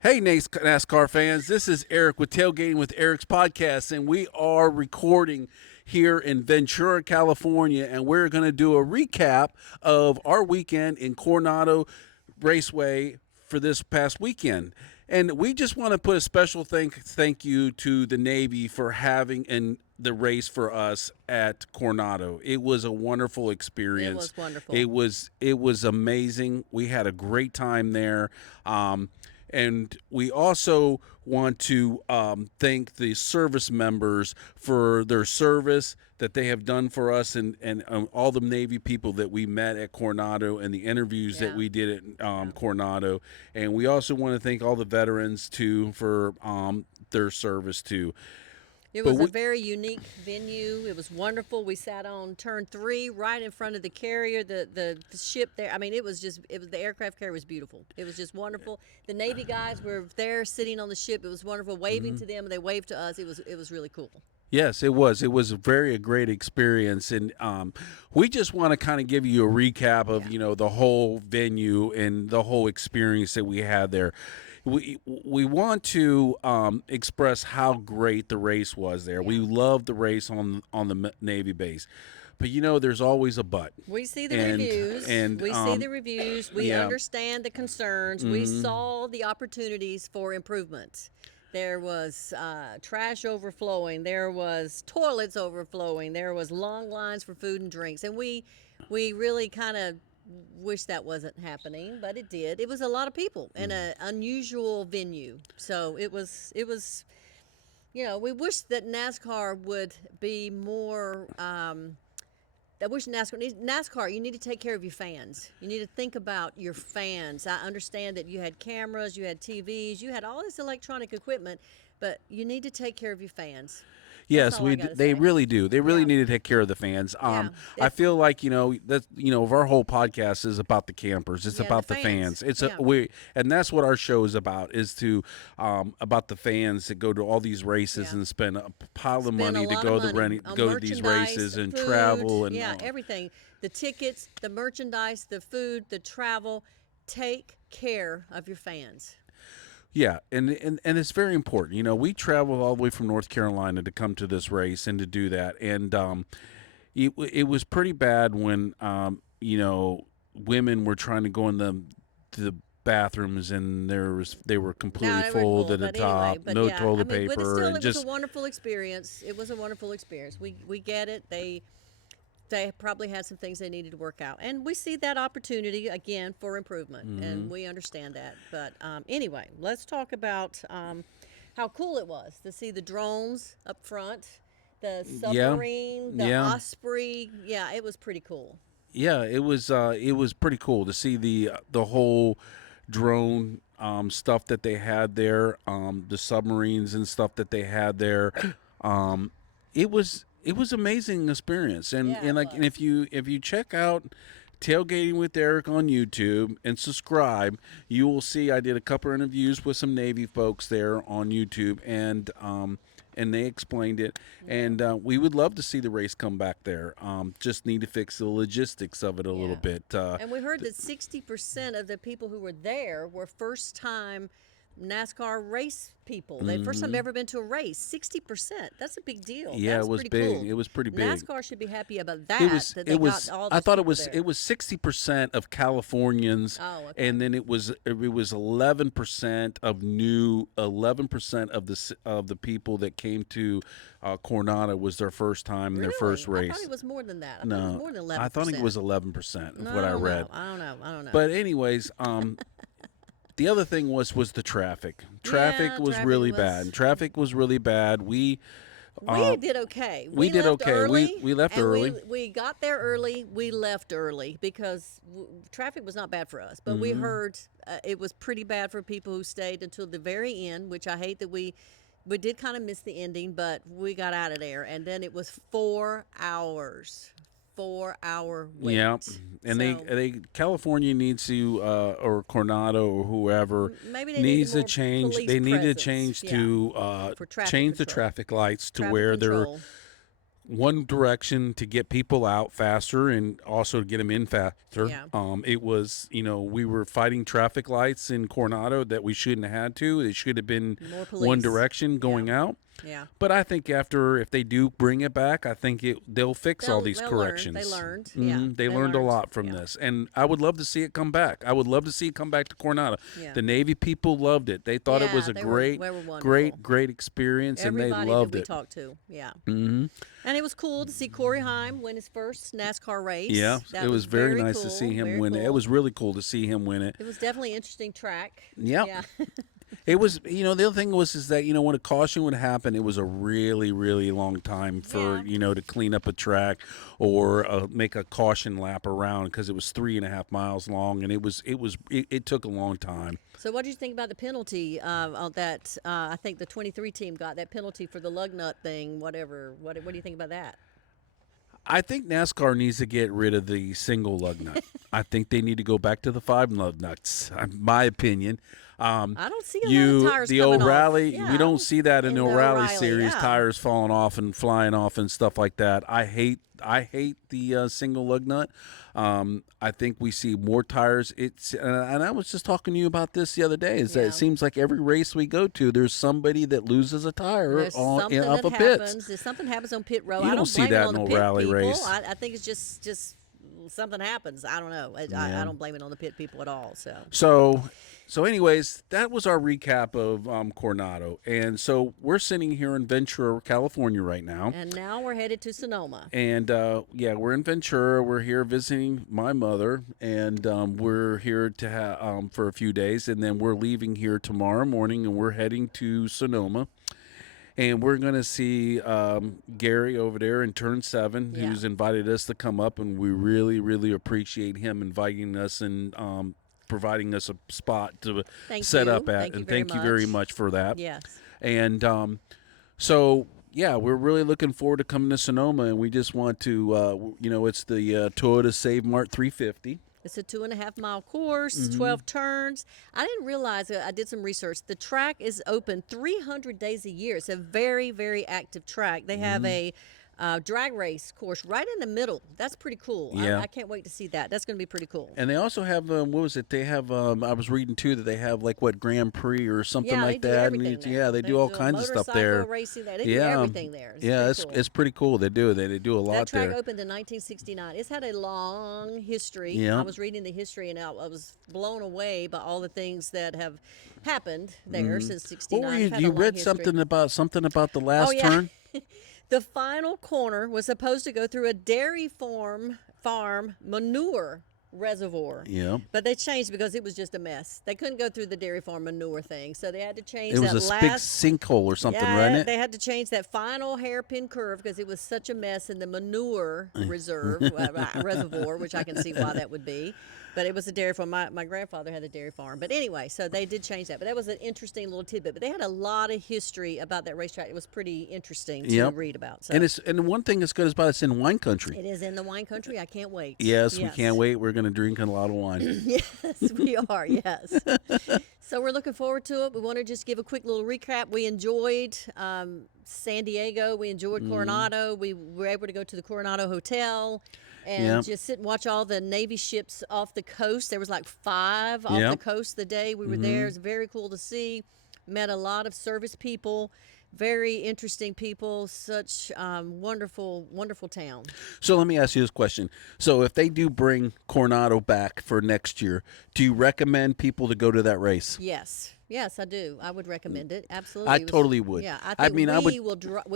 Hey, NASCAR fans, this is Erik with Tailgating with Erik's podcast, and we are recording here in Ventura, California, and we're going to do a recap of our weekend in Coronado Raceway for this past weekend. And we just want to put a special thank you to the Navy for having the race for us at Coronado. It was a wonderful It experience. was wonderful. It was amazing. We had a great time there. And we also want to thank the service members for their service that they have done for us, and all the Navy people that we met at Coronado and the interviews that Yeah. we did at Yeah. Coronado. And we also want to thank all the veterans too for their service too. It But was a we, very unique venue. It was wonderful. We sat on turn 3 right in front of the carrier, the ship there. I mean, it was the aircraft carrier was beautiful. It was just wonderful. The Navy guys were there sitting on the ship. It was wonderful, waving to them and they waved to us. It was really cool. Yes, it was. It was a great experience, and we just want to kind of give you a recap of Yeah. the whole venue and the whole experience that we had there. We want to express how great the race was there. We Yeah. loved the race on the Navy base, but there's always a but, We see the and reviews. and We see the reviews. We yeah. understand the concerns. We saw the opportunities for improvement. There was trash overflowing. There was toilets overflowing. There was long lines for food and drinks, and we really kind of wish that wasn't happening, but it did. It was a lot of people in an unusual venue, so it was. We wish that NASCAR would be more. I wish NASCAR, you need to take care of your fans. You need to think about your fans. I understand that you had cameras, you had TVs, you had all this electronic equipment, but you need to take care of your fans. That's Yes, all I got to they say. really do. They really Yeah. need to take care of the fans. Yeah. I If, feel like that our whole podcast is about the campers. It's yeah, the about the fans. fans. It's a Yeah. we and that's what our show is about. Is to about the fans that go to all these races Yeah. and spend a pile of Spend a money lot of money to on go to these merchandise, races the and food, travel and yeah, everything. The tickets, the merchandise, the food, the travel. Take care of your fans. yeah, and it's very important. We traveled all the way from North Carolina to come to this race and to do that, and it was pretty bad when women were trying to go in the bathrooms and they were completely No, they weren't full to full, the but anyway, top, but no yeah, I toilet mean, but it's paper, still, and it was a just wonderful experience. It was a wonderful experience. We get it. They probably had some things they needed to work out, and we see that opportunity again for improvement, and we understand that. But anyway, let's talk about how cool it was to see the drones up front, the yeah, submarine, the yeah, Osprey. Yeah, it was pretty cool. yeah. It was pretty cool to see the whole drone stuff that they had there, the submarines and stuff that they had there. Um, it was amazing experience, and Yeah, it and was. if you check out Tailgating with Erik on YouTube and subscribe, you will see I did a couple interviews with some Navy folks there on YouTube, and they explained it. Yeah. And we would love to see the race come back there. Just need to fix the logistics of it a little Yeah. bit. And we heard that 60% of the people who were there were first time NASCAR race people. They first time ever been to a race. 60%. That's a big deal. Yeah, it That's was pretty big. cool. It was pretty big. NASCAR should be happy about It that, was. that they It got was. all I those thought it people was. there. It was 60% of Californians, Oh, okay. and then it was 11% of 11% of the people that came to Coronado was their first time in their Really? first I thought race. it was more than that. I thought it was No, more than I thought it 11%. was 11% No, of I what I don't read. know. I don't know. I don't know. But anyways, the other thing was the traffic. Traffic Yeah, was traffic really was. bad. Traffic was really bad. We did okay. We We did left okay. We early, we left and early. we got there early. We left early because traffic was not bad for us, but we heard it was pretty bad for people who stayed until the very end. Which I hate that we did kind of miss the ending, but we got out of there, and then it was 4 hours, 4 hour wait. Yeah, and So they California needs to or Coronado or whoever maybe they needed needs to more change. police They need to presence. change Yeah, to for traffic change the control. traffic lights to Traffic where they're control. one direction to get people out faster and also to get them in faster. Yeah. It was, we were fighting traffic lights in Coronado that we shouldn't have had to. It should have been More one police. direction going out. Yeah. But I think if they do bring it back, I think they'll fix all these They'll corrections. Learn. They learned. Yeah, they learned a lot from this, and I would love to see it come back. I would love to see it come back to Coronado. Yeah. The Navy people loved it. They thought it was a they great, were wonderful. great experience, Everybody and they loved that we it. talked to, yeah. Mm-hmm. And it was cool to see Corey Heim win his first NASCAR race. Yeah, it was very nice cool, to see him very win it. cool. It was really cool to see him win it. It was definitely an interesting track. Yep. Yeah. It was, the other thing is that, when a caution would happen, it was a really, really long time for, to clean up a track or make a caution lap around because it was 3.5 miles long and it took a long time. So what did you think about the penalty on that? I think the 23 team got that penalty for the lug nut thing, whatever. What do you think about that? I think NASCAR needs to get rid of the single lug nut. I think they need to go back to the 5 lug nuts, my opinion. I don't see a lot of tires the coming O'Reilly, off. Yeah. we don't see that in the O'Reilly series, yeah. tires falling off and flying off and stuff like that. I hate the single lug nut. I think we see more tires. And I was just talking to you about this the other day. That it seems like every race we go to, there's somebody that loses a tire off a pit. If something happens on pit row, You I don't see that in a O'Reilly race. I think it's just something happens. I don't know. I don't blame it on the pit people at all. So anyways, that was our recap of Coronado. And so we're sitting here in Ventura, California right now. And now we're headed to Sonoma. And, we're in Ventura. We're here visiting my mother. And we're here for a few days. And then we're leaving here tomorrow morning, and we're heading to Sonoma. And we're going to see Gary over there in Turn 7, who's invited us to come up. And we really, really appreciate him inviting us and providing us a spot to set up at. Thank you very much for that. Yes. And we're really looking forward to coming to Sonoma. And we just want to, it's the Toyota Save Mart 350. It's a 2.5 mile course, 12 turns. I didn't realize, I did some research. The track is open 300 days a year. It's a very, very active track. They have a drag race course right in the middle. That's pretty cool. Yeah. I can't wait to see that. That's going to be pretty cool. And they also have, what was it? They have, I was reading too that they have Grand Prix or something like that. They do all kinds of stuff there. Racing there. They do everything there. It's pretty cool. They do. They do a lot there. That track opened in 1969. It's had a long history. Yeah. I was reading the history and I was blown away by all the things that have happened there since 69. You read something about the last turn? The final corner was supposed to go through a dairy farm manure reservoir. Yeah. But they changed because it was just a mess. They couldn't go through the dairy farm manure thing, so they had to change that. It was a big sinkhole or something, right? They had to change that final hairpin curve because it was such a mess in the manure reservoir, which I can see why that would be. But it was a dairy farm. My grandfather had a dairy farm. But anyway, so they did change that. But that was an interesting little tidbit. But they had a lot of history about that racetrack. It was pretty interesting to read about. So. And one thing that's good about it's in wine country. It is in the wine country. I can't wait. Yes, we can't wait. We're going to drink a lot of wine. Yes, we are. Yes. So we're looking forward to it. We want to just give a quick little recap. We enjoyed San Diego. We enjoyed Coronado. We were able to go to the Coronado Hotel and just sit and watch all the Navy ships off the coast. There was like 5 off the coast the day we were there. It was very cool to see. Met a lot of service people. Very interesting people. Such wonderful, wonderful town. So let me ask you this question. So if they do bring Coronado back for next year, do you recommend people to go to that race? Yes. Yes, I do. I would recommend it. Absolutely. I totally would. Yeah, I think we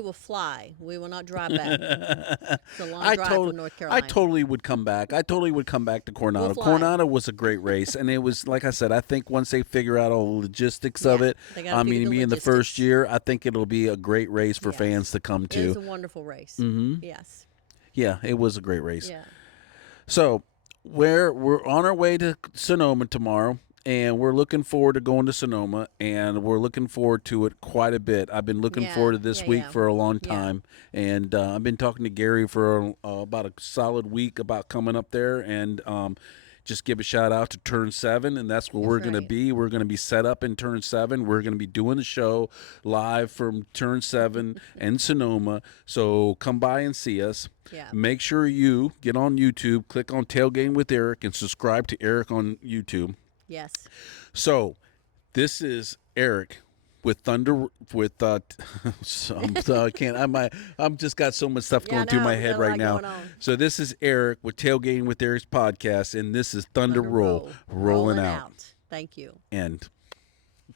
will fly. We will not drive back. It's a long drive from North Carolina. I totally would come back. I totally would come back to Coronado. Coronado was a great race, and it was, like I said, I think once they figure out all the logistics of it, being the first year, I think it'll be a great race for fans to come to. It was a wonderful race. Mm-hmm. Yes. Yeah, it was a great race. Yeah. So we're on our way to Sonoma tomorrow. And we're looking forward to going to Sonoma, and we're looking forward to it quite a bit. I've been looking forward to this week for a long time, and I've been talking to Gary for about a solid week about coming up there and just give a shout out to Turn 7, and that's where we're going to right. be. We're going to be set up in Turn 7. We're going to be doing the show live from Turn 7 and Sonoma. So come by and see us. Yeah. Make sure you get on YouTube, click on Tailgating with Erik, and subscribe to Erik on YouTube. Yes. So this is Erik with I can't. I'm just got so much stuff going through my we head got a right lot now. going on. So this is Erik with Tailgating with Erik's podcast, and this is Thunder Roll rolling out. Thank you. End.